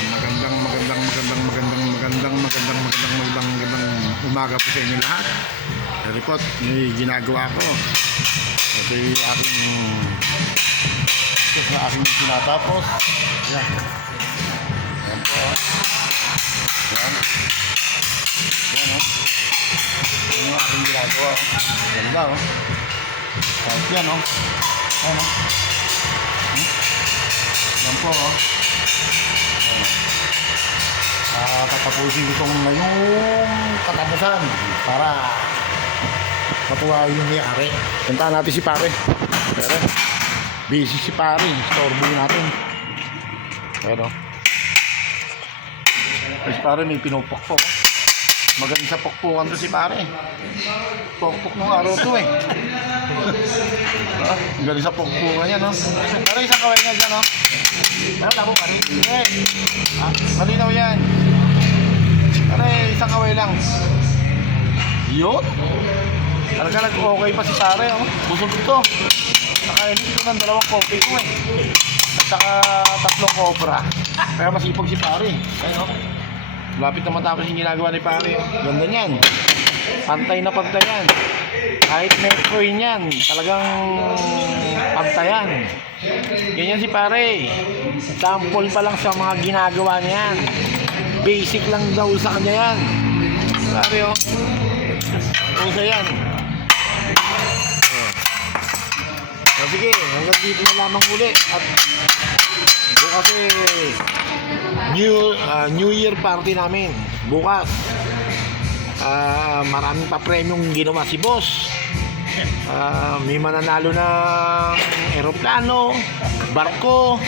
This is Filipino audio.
Magandang umaga po sa inyo lahat. Ito po, may ginagawa ko. Ito yung aking tinatapos. Yan. Yan po. Yan. Yan o. Yan yung aking ginagawa. Ganda o. Kahit yan o. Yan o. Yan po o. Tatapusin ko itong ngayong katapusan para matuwa yung may-ari. Puntahan natin si pare. Pero busy si pare. Storboy natin. Pero si pare may pinupokpok. Magaling sa pokpokan to si pare. Pokpok nung araw to eh. Galing sa pokpokan yan no. Pero isang kaway nga dyan no. Ano lang mo pare? Malinaw yan. Pare, isang kaway lang. Yun. Talaga nag-okay pa si pare oh. Busog ito. Nakainit ito ng 2 kopi ko eh. At saka 3 cobra. Kaya masipag si pare. Ayun oh. Lapit na matapos yung ginagawa ni pare. Ganda niyan. Pantay na pantay yan. Kahit metro yan. Talagang pantayan. Ganyan si pare. Sample pa lang sa mga ginagawa niyan. Basic lang daw sa kanya yan. Pare oh. Usa yan. So, sige, hanggang dito na lamang ulit. At bukas New Year party namin. Bukas. Maraming pa premium ginawa si boss. May mananalo ng eroplano, barko.